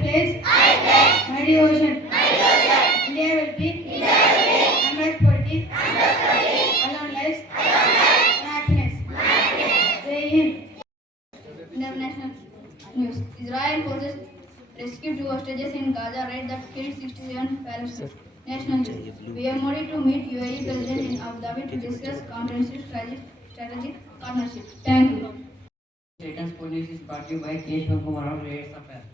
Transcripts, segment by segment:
pledge my devotion. India will be unlike poverty, alone lives, and happiness. VIII. International news. Israel forces rescued 2 hostages in Gaza raid that killed 67 Palestinians. National news. We are Modi to meet UAE President in Abu Dhabi to discuss comprehensive strategic partnership. Thank you. Latest police is brought to you by K. Shivakumar VIII Sapphires.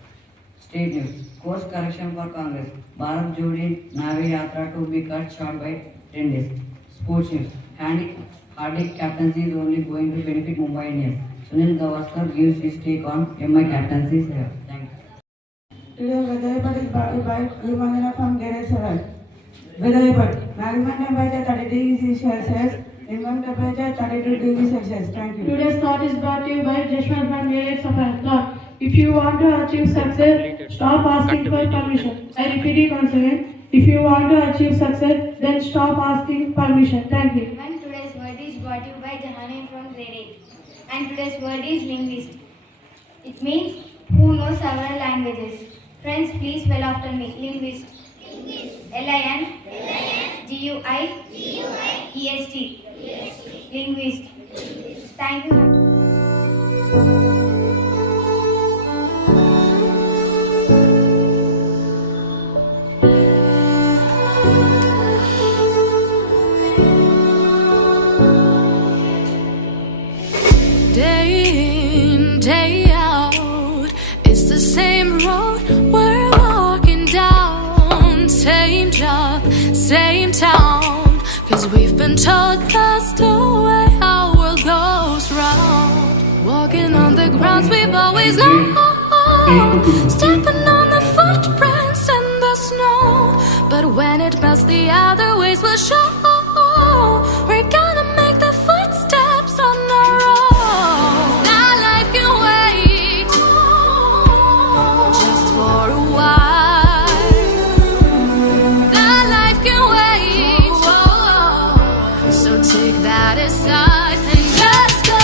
State news. Course correction for Congress. Bharat Jodi Navi Yatra to be cut short by 10 days. Sports news. Hardik captaincy is only going to benefit Mumbai Indians. Sunil Gavaskar gives his take on MI captaincy here. Thank you. Today, weather report is brought to you by Imagina from Garage 7. Weather report. Maximum temperature 30 degrees Celsius. Minimum temperature 32 degrees Celsius. Thank you. Today's thought is brought to you by Jashwant from VIII Sapphires. Thought. If you want to achieve success, stop asking for permission. I repeat it once again. If you want to achieve success, then stop asking permission. Thank you. And today's word is brought to you by Jahani from grade 8. And today's word is linguist. It means who knows several languages. Friends, please spell after me. Linguist. Linguist. Linguist. Thank you. Day in, day out, it's the same road we're walking down. Same job, same town, 'cause we've been told that's the way our world goes round. Walking on the grounds we've always known, stepping on the footprints in the snow. But when it melts, the other ways will show. We're gonna make the footsteps on our own. Now life can wait just for a while. That life can wait, so take that aside and just go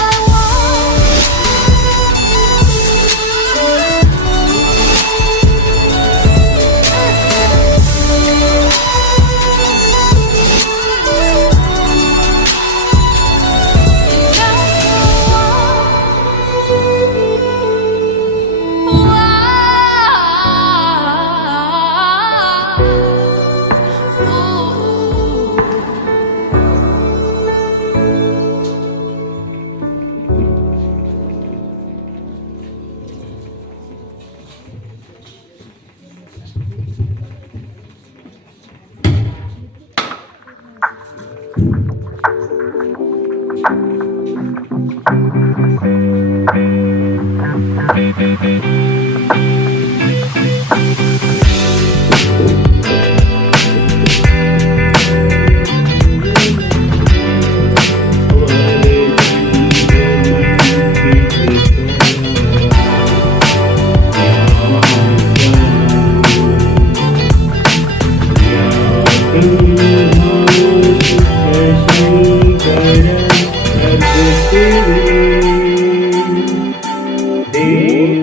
Day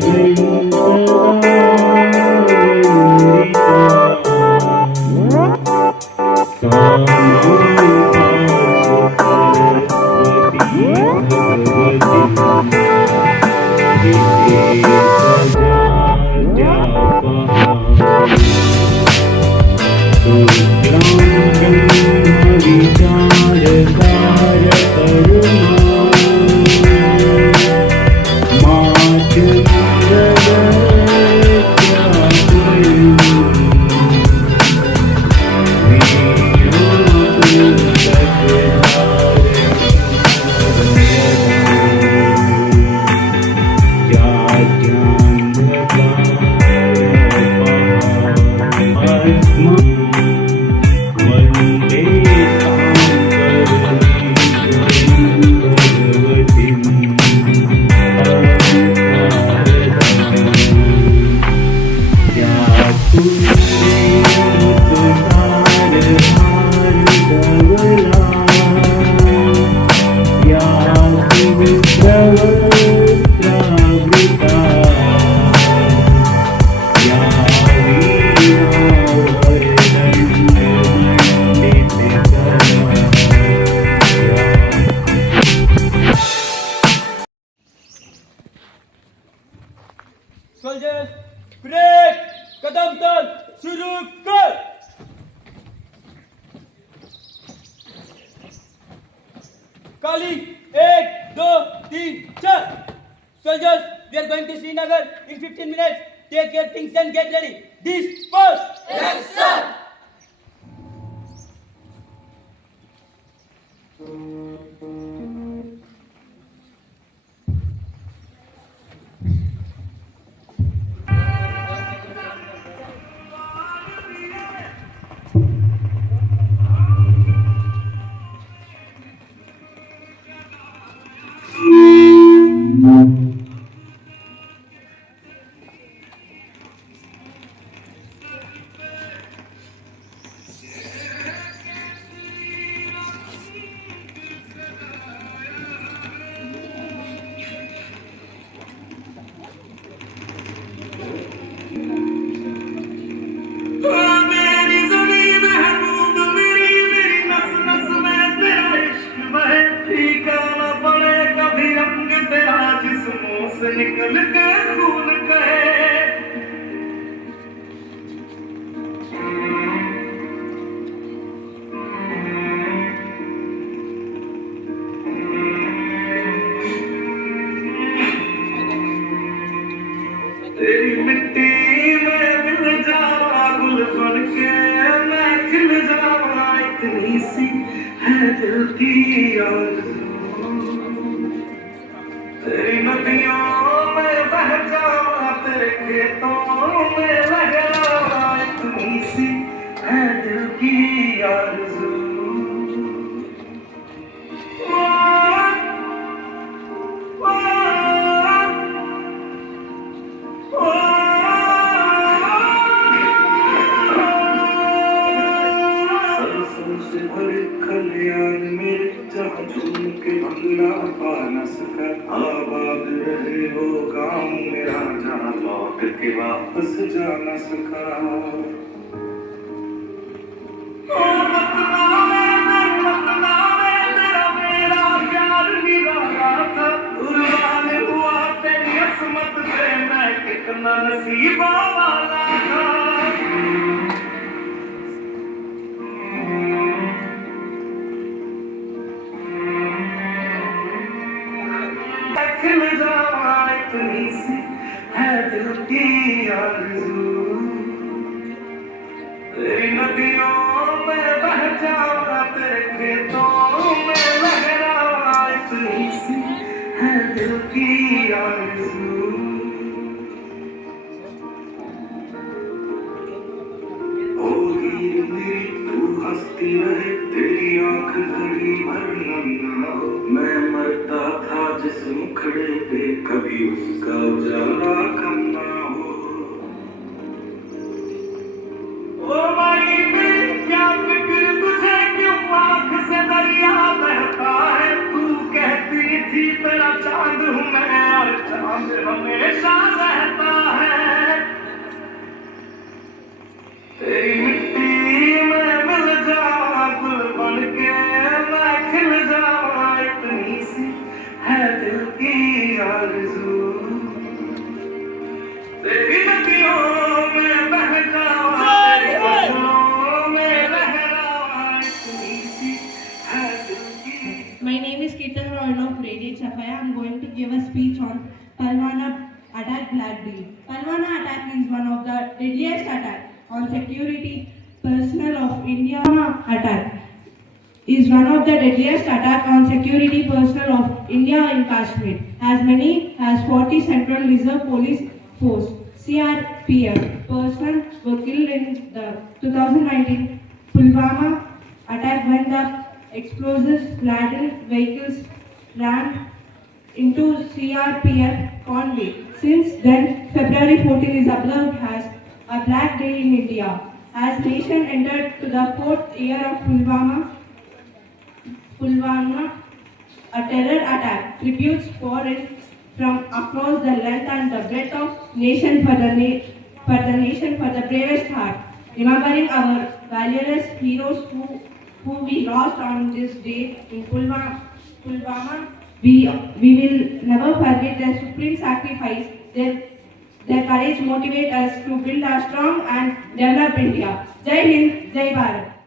कदम ताल शुरू कर। काली 1 2 3 4। Soldiers, we are going to Srinagar in 15 minutes. Take your things and get ready. Disperse. Yes, sir. निकल के खून कहे तेरी मिट्टी में मिल जावा गुल बन के मैं खिल जावा इतनी सी है दिल की आरज़ू तेरी नदियों में बह जावा तेरे खेतों में लहरावा इतनी सी है दिल की आरज़ू खलियान में जहाँ झूम के भंगड़ा पा न सका आबाद रहे वो गाँव मेरा जहाँ लौट के वापस जा न सका तेरा मेरा प्यार निराला था कुर्बान हुआ तेरी असमत पे मैं कितना नसीबा वाला था खिल जावा इतनी सी है दिल की आरज़ू तेरी नदियों में बह जावा तेरे खेतों में लहरावा इतनी सी है दिल की आरज़ू ओ हीर मेरी तू हंसती रहे तेरी आँख घड़ी भर नम ना हो मैं मरता था जिस मुखड़े पे कभी उसका उजाला कम ना हो ओ माई मेरी क्या फिक्र तुझे क्यों आँख से दरिया बहता है तू कहती थी तेरा चांद हूँ मैं और चांद हमेशा रहता है तेरी मिट्टी में मिल जावा गुल बन के मैं खिल जावा इतनी सी है दिल की आरज़ू तेरी नदियों में बह जावा तेरी फसलों में लहरावा इतनी सी है दिल की My name is Ketan Roy of VIII Sapphires. I am going to give a speech on Pulwama attack Black Day. Pulwama attack is one of the deadliest attacks on security personnel of India. Attack is one of the deadliest attack on security personnel of India in Kashmir. As many as 40 Central Reserve Police Force (CRPF) personnel were killed in the 2019 Pulwama attack when the explosives laden vehicles rammed into CRPF convoy. Since then, February 14 is observed as a Black Day in India. As nation entered to the 4th year of Pulwama, a terror attack, tributes poured in from across the length and the breadth of nation for the nation for the bravest heart, remembering our valorous heroes who we lost on this day in Pulwama. We will never forget their supreme sacrifice, their Their courage motivates us to build a strong and develop India. Jai Hind, Jai Bharat.